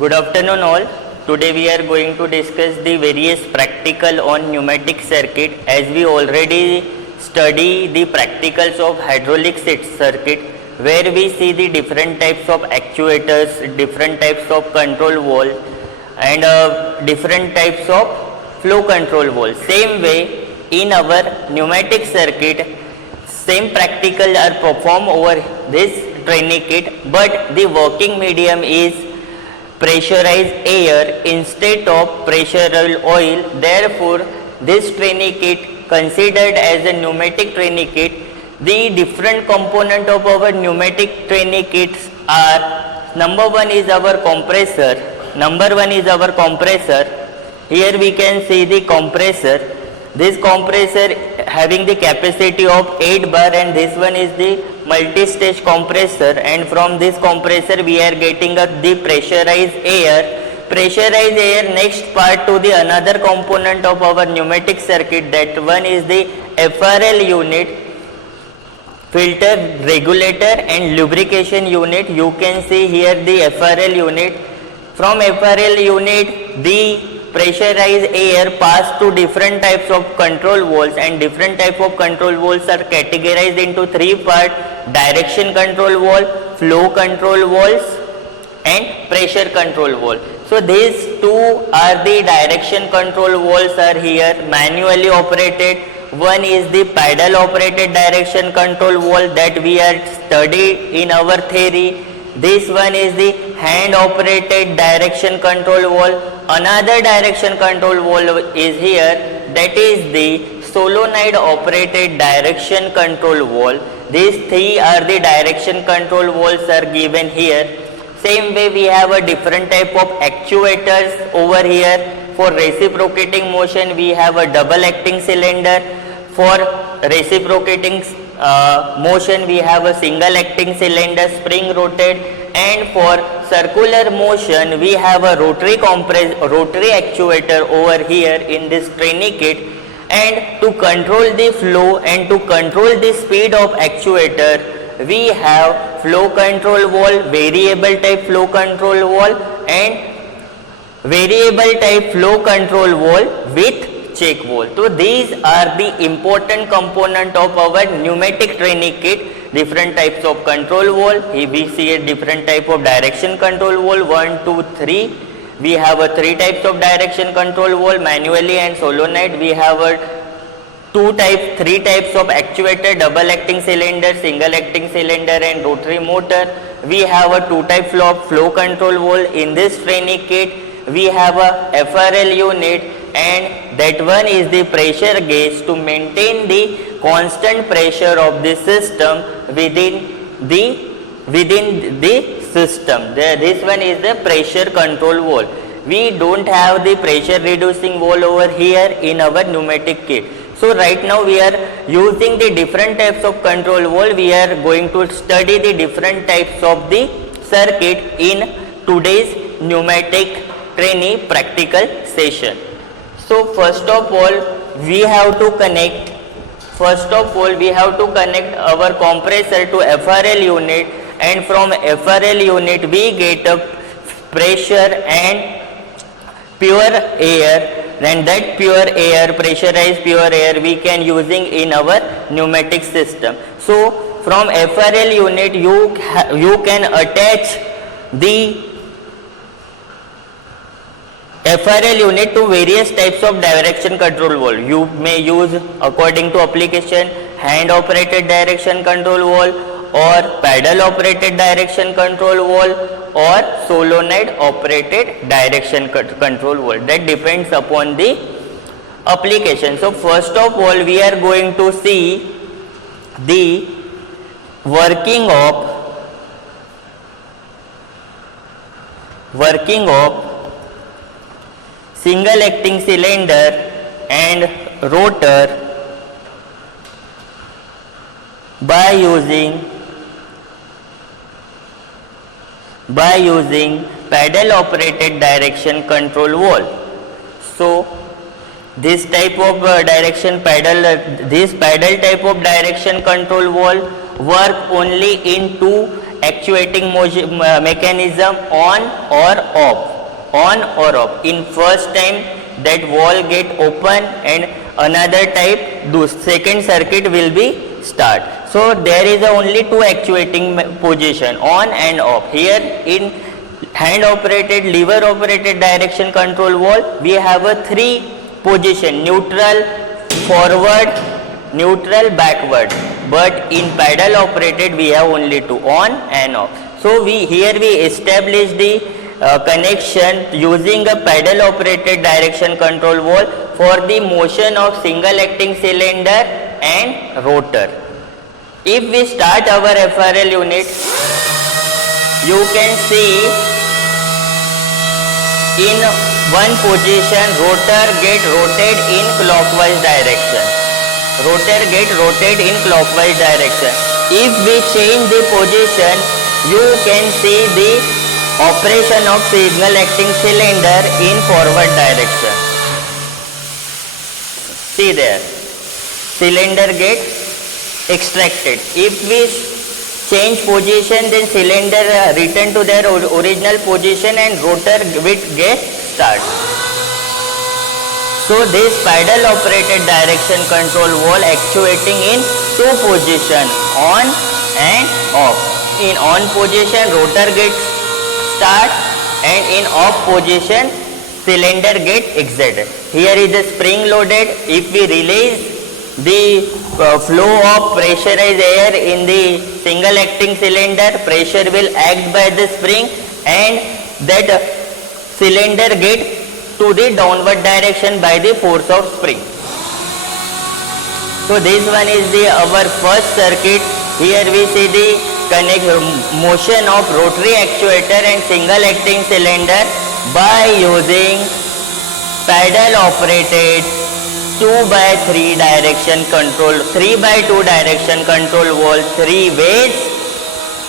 Good afternoon all. Today we are going to discuss the various practical on pneumatic circuit, as we already study the practicals of hydraulic circuit, where we see the different types of actuators, different types of control valve and different types of flow control valve. Same way in our pneumatic circuit, same practical are performed over this training kit, but the working medium is pressurized air instead of pressurized oil. Therefore, this training kit considered as a pneumatic training kit. The different component of our pneumatic training kits are: number one is our compressor. Here we can see the compressor. This compressor having the capacity of 8 bar, and this one is the multi-stage compressor, and from this compressor we are getting up the pressurized air. Next part to the another component of our pneumatic circuit, that one is the FRL unit, filter regulator and lubrication unit. You can see here the FRL unit. From FRL unit, the pressurized air pass to different types of control valves, and different type of control valves are categorized into three parts: direction control valve, flow control valves and pressure control valve. So these two are the direction control valves are here manually operated. One is the pedal operated direction control valve that we are studied in our theory. This one is the hand operated direction control valve. Another direction control valve is here, that is the solenoid operated direction control valve. These three are the direction control valves are given here. Same way we have a different type of actuators over here. For reciprocating motion we have a double acting cylinder. For reciprocating motion we have a single acting cylinder, spring rotated, and for circular motion we have a rotary actuator over here in this training kit. And to control the flow and to control the speed of actuator, we have flow control valve, variable type flow control valve and variable type flow control valve with check valve. So these are the important component of our pneumatic training kit. Different types of control valve. Here we see a different type of direction control valve, 1, 2, 3. We have a three types of direction control valve, manually and solenoid. We have a three types of actuator: double acting cylinder, single acting cylinder and rotary motor. We have a two type flow control valve. In this training kit we have a FRL unit, and that one is the pressure gauge to maintain the constant pressure of the system within the system. This one is the pressure control valve. We don't have the pressure reducing valve over here in our pneumatic kit. So right now we are using the different types of control valve. We are going to study the different types of the circuit in today's pneumatic training practical session. So first of all we have to connect our compressor to FRL unit, and from FRL unit we get a pressure and pure air, and that pure air, pressurized pure air, we can using in our pneumatic system. So from FRL unit you can attach the FRL unit to various types of direction control valve. You may use according to application hand operated direction control valve, or pedal operated direction control valve, or solenoid operated direction control valve. That depends upon the application. So first of all we are going to see the working of single acting cylinder and rotor by using pedal operated direction control valve. So this type of this pedal type of direction control valve work only in two actuating mechanism on or off. In first time that valve get open and another type the second circuit will be start. So there is only two actuating position, on and off. Here in hand operated, lever operated direction control valve we have a three position: neutral, forward, neutral, backward. But in pedal operated we have only two, on and off. So we establish the connection using a pedal operated direction control valve for the motion of single acting cylinder and rotor. If we start our FRL unit, you can see in one position rotor get rotate in clockwise direction. If we change the position, you can see the operation of single acting cylinder in forward direction. See there, cylinder get extracted. If we change position, then cylinder return to their original position and rotor will get start. So this pedal operated direction control valve actuating in two position, on and off. In on position rotor gets start and in off position cylinder get exited. Here is the spring loaded. If we release the flow of pressurized air in the single acting cylinder, pressure will act by the spring and that cylinder get to the downward direction by the force of spring. So this one is our first circuit. Here we see the motion of rotary actuator and single acting cylinder by using pedal operated 2x3 direction control, 3x2 direction control valve, 3 ways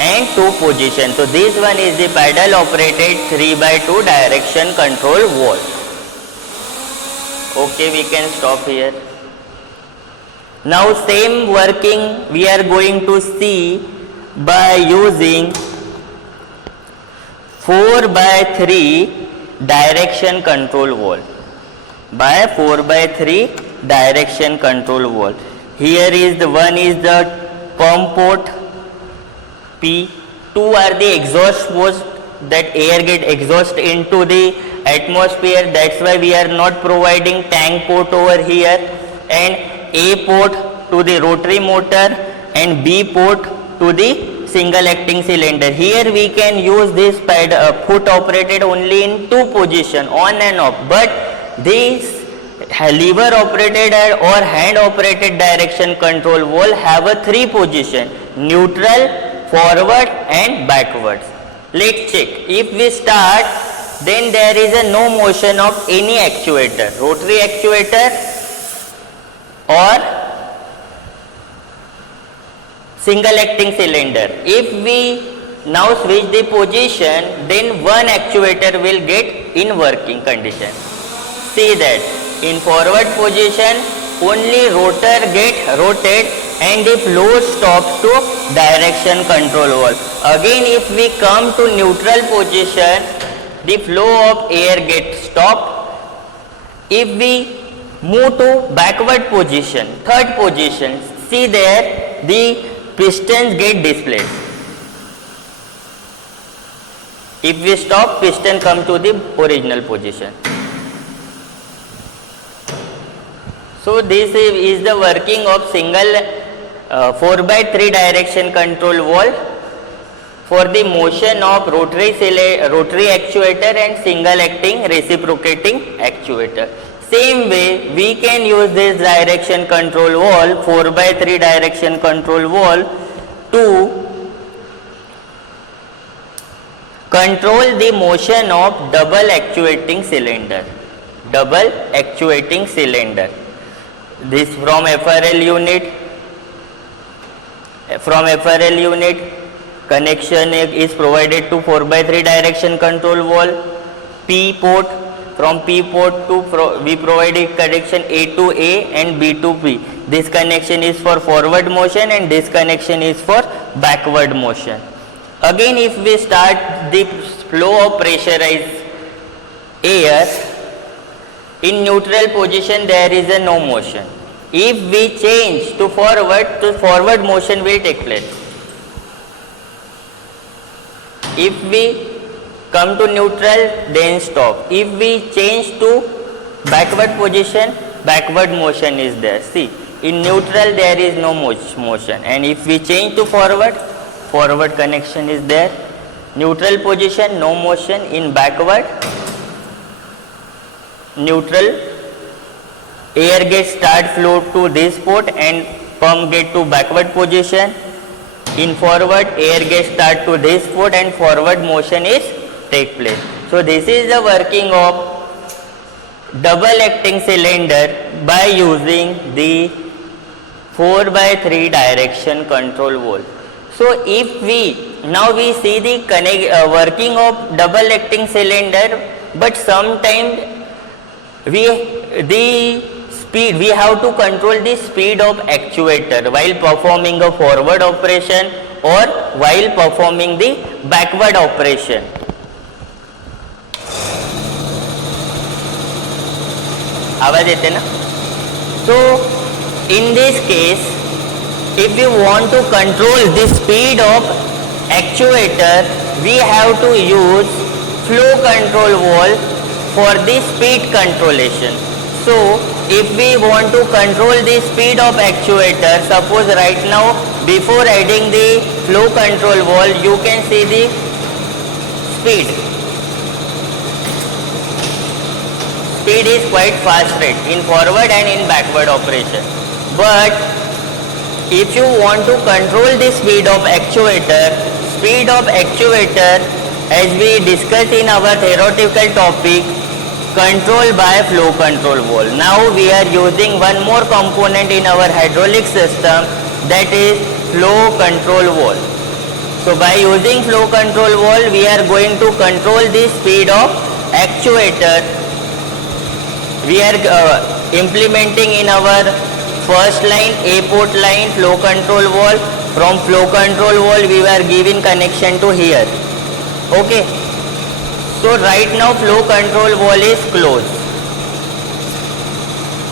and 2 position. So this one is the pedal operated 3x2 direction control valve. Okay, we can stop here. Now same working we are going to see by using 4x3 direction control valve. By 4x3 direction control valve. Here is the one is the pump port P, two are the exhaust ports that air get exhaust into the atmosphere. That's why we are not providing tank port over here, and A port to the rotary motor and B port to the single acting cylinder. Here we can use this foot operated only in two position, on and off, but this lever operated or hand operated direction control valve have a three position: neutral, forward and backwards. Let's check. If we start, then there is a no motion of any actuator, rotary actuator or single acting cylinder. If we now switch the position, then one actuator will get in working condition. See that in forward position only rotor get rotate and the flow stops to direction control valve. Again if we come to neutral position, the flow of air gets stopped. If we move to backward position, third position, see there the pistons get displaced. If we stop, piston come to the original position. So this is the working of single 4x3 direction control valve for the motion of rotary actuator and single acting reciprocating actuator. Same way we can use this direction control valve, 4x3 direction control valve, to control the motion of double actuating cylinder. This from FRL unit. From FRL unit, connection is provided to 4x3 direction control valve. P port, from P port to we provided connection A to A and B to B. This connection is for forward motion and this connection is for backward motion. Again, if we start the flow of pressurized air, in neutral position there is a no motion. If we change to forward motion will take place. If we come to neutral, then stop. If we change to backward position, backward motion is there. See, in neutral there is no motion, and if we change to forward connection is there. Neutral position, no motion. In backward, neutral, air gets start flow to this port and pump get to backward position. In forward, air gets start to this port and forward motion is take place. So this is the working of double acting cylinder by using the 4/3 direction control valve. So if now we see the working of double acting cylinder, but sometimes we have to control the speed of actuator while performing a forward operation or while performing the backward operation. आवाज येते ना? So in this case, if we want to control the speed of actuator, we have to use flow control valve for the speed controlation. So if we want to control the speed of actuator, suppose right now before adding the flow control valve, you can see the speed. Speed is quite fast rate in forward and in backward operation. But if you want to control the speed of actuator, as we discussed in our theoretical topic, control by flow control valve. Now we are using one more component in our hydraulic system, that is flow control valve. So by using flow control valve, we are going to control the speed of actuator. We are implementing in our first line, A port line, flow control valve. From flow control valve, we were giving connection to here. Okay. So right now flow control valve is closed.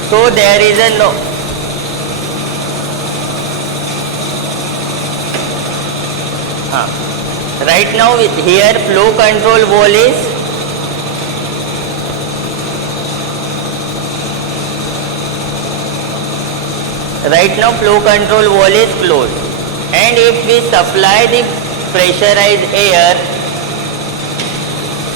So there is a no. Right now here flow control valve is closed, and if we supply the pressurized air,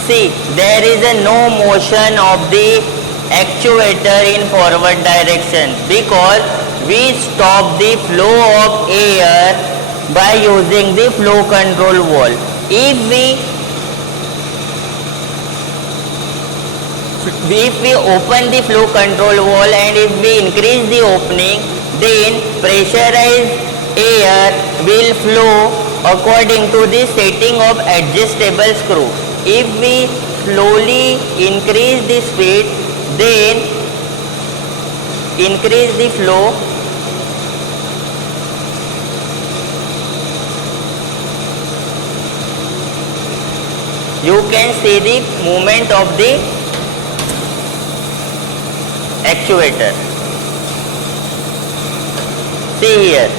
see there is a no motion of the actuator in forward direction because we stop the flow of air by using the flow control valve. If we open the flow control valve and if we increase the opening, then pressurized air will flow according to the setting of adjustable screw. If we slowly increase the speed, then increase the flow, you can see the movement of the actuator. See here.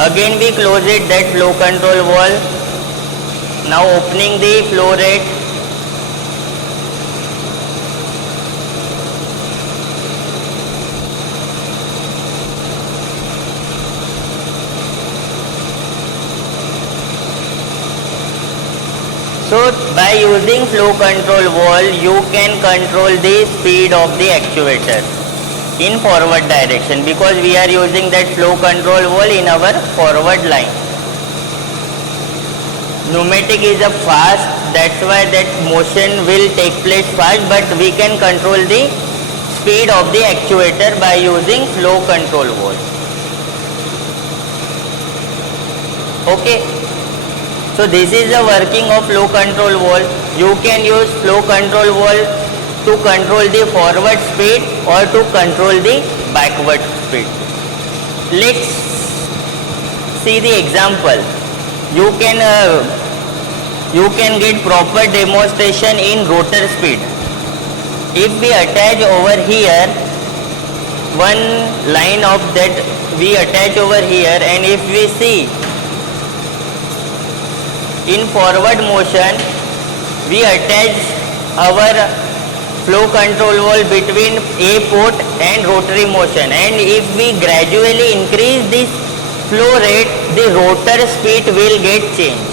Again we close it, that flow control valve. Now opening the flow rate. So by using flow control valve, you can control the speed of the actuator in forward direction because we are using that flow control valve in our forward line. Pneumatic is a fast, that's why that motion will take place fast, but we can control the speed of the actuator by using flow control valve. Okay. So this is the working of flow control valve. You can use flow control valve to control the forward speed or to control the backward speed. Let's see the example. You can get proper demonstration in rotor speed. If we attach over here one line of that, we attach over here, and if we see in forward motion, we attach our flow control valve between A port and rotary motion, and if we gradually increase this flow rate, the rotor speed will get changed.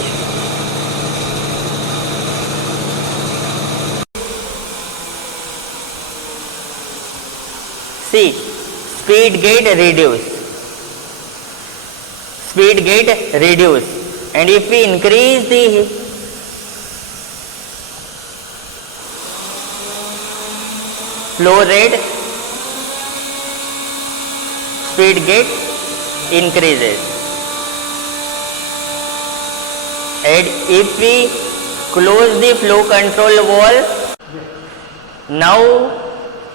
See, speed get reduced, and if we increase the flow rate, speed get increases. And if we close the flow control valve, now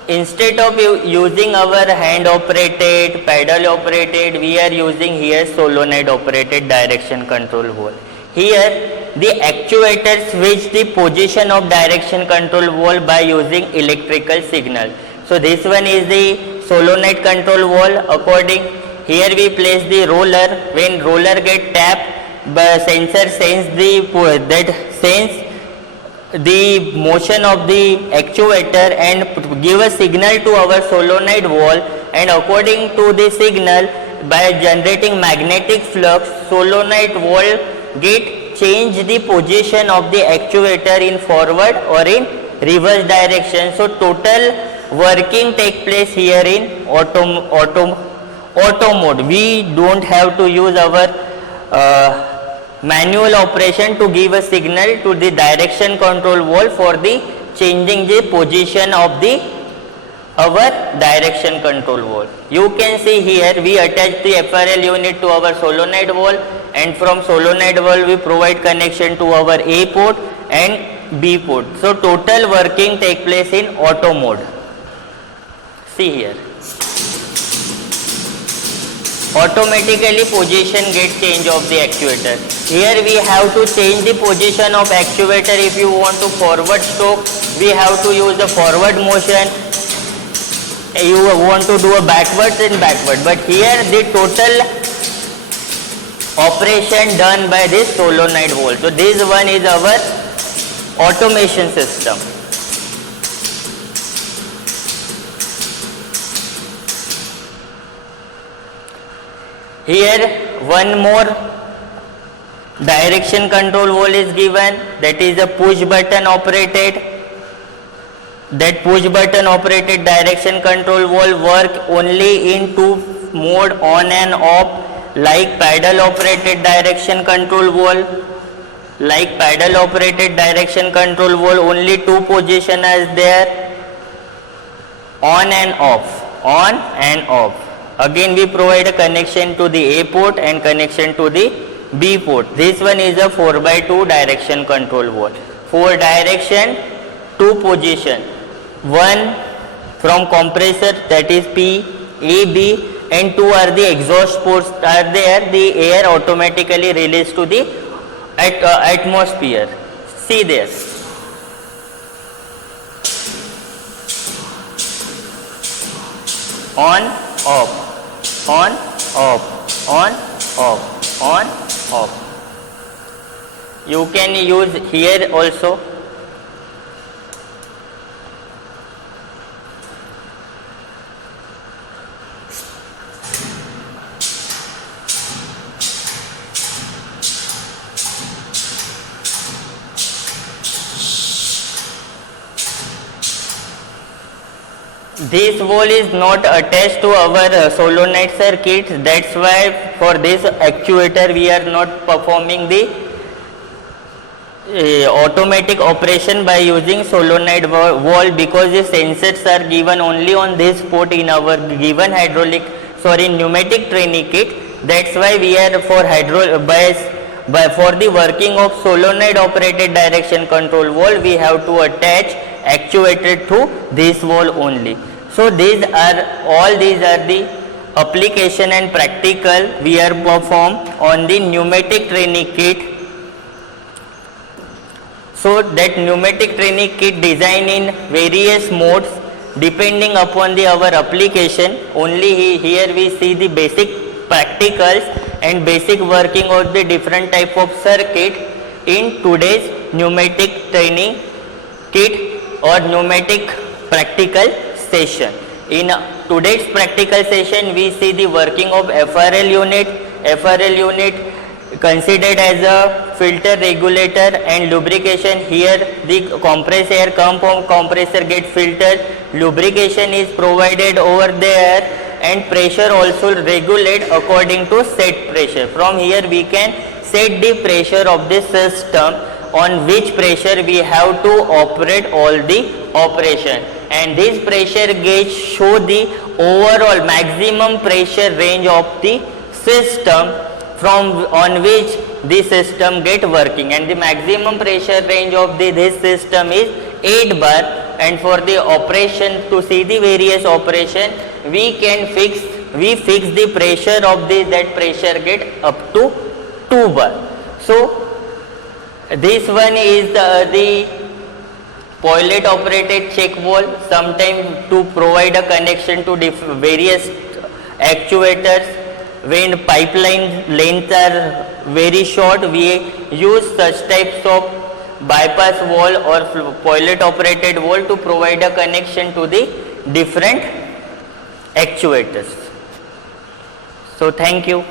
instead of using our hand operated, pedal operated, we are using here solenoid operated direction control valve. Here the actuator switch the position of direction control valve by using electrical signal. So this one is the solenoid control valve. According, here we place the roller. When roller get tapped, the sensor sense the motion of the actuator and give a signal to our solenoid valve, and according to the signal, by generating magnetic flux, solenoid valve get change the position of the actuator in forward or in reverse direction. So total working take place here in auto mode. We don't have to use our manual operation to give a signal to the direction control valve for the changing the position of the our direction control valve. You can see here we attach the FRL unit to our solenoid valve, and from solenoid valve we provide connection to our A port and B port. So total working take place in auto mode. See here. Automatically position get change of the actuator. Here we have to change the position of actuator. If you want to forward stroke, we have to use the forward motion. You want to do a backwards and backward, but here the total operation done by this solenoid valve. So this one is our automation system. Here one more direction control valve is given, that is a push button operated. That push button operated direction control valve work only in two mode, on and off, like pedal operated direction control valve. Like pedal operated direction control valve, only two position is there, on and off, on and off. Again we provide a connection to the A port and connection to the B port. This one is a 4x2 direction control valve. 4 direction, 2 position. One from compressor, that is P, A, B, and 2 are the exhaust ports are there. The air automatically released to the atmosphere. See there. On, off, on, off, on, off, on, off. You can use here also. This valve is not attached to our solenoid circuit. That's why for this actuator we are not performing the automatic operation by using solenoid valve, because the sensors are given only on this port in our given pneumatic training kit. That's why we are for but for the working of solenoid operated direction control valve, we have to attach actuator to this valve only. So these are the application and practical we are perform on the pneumatic training kit. So that pneumatic training kit design in various modes depending upon our application. Only here we see the basic practicals and basic working of the different type of circuit in today's pneumatic training kit or pneumatic practical session. In today's practical session, we see the working of FRL unit. FRL unit considered as a filter regulator and lubrication. Here the compressed air come from compressor get filtered, lubrication is provided over there, and pressure also regulate according to set pressure. From here we can set the pressure of the system, on which pressure we have to operate all the operation, and this pressure gauge show the overall maximum pressure range of the system from on which the system get working, and the maximum pressure range of this system is 8 bar, and for the operation to see the various operation we fix the pressure of that pressure get up to 2 bar. So this one is the pilot operated check valve, sometime to provide a connection to various actuators. When pipeline lengths are very short, we use such types of bypass valve or pilot operated valve to provide a connection to the different actuators. So thank you.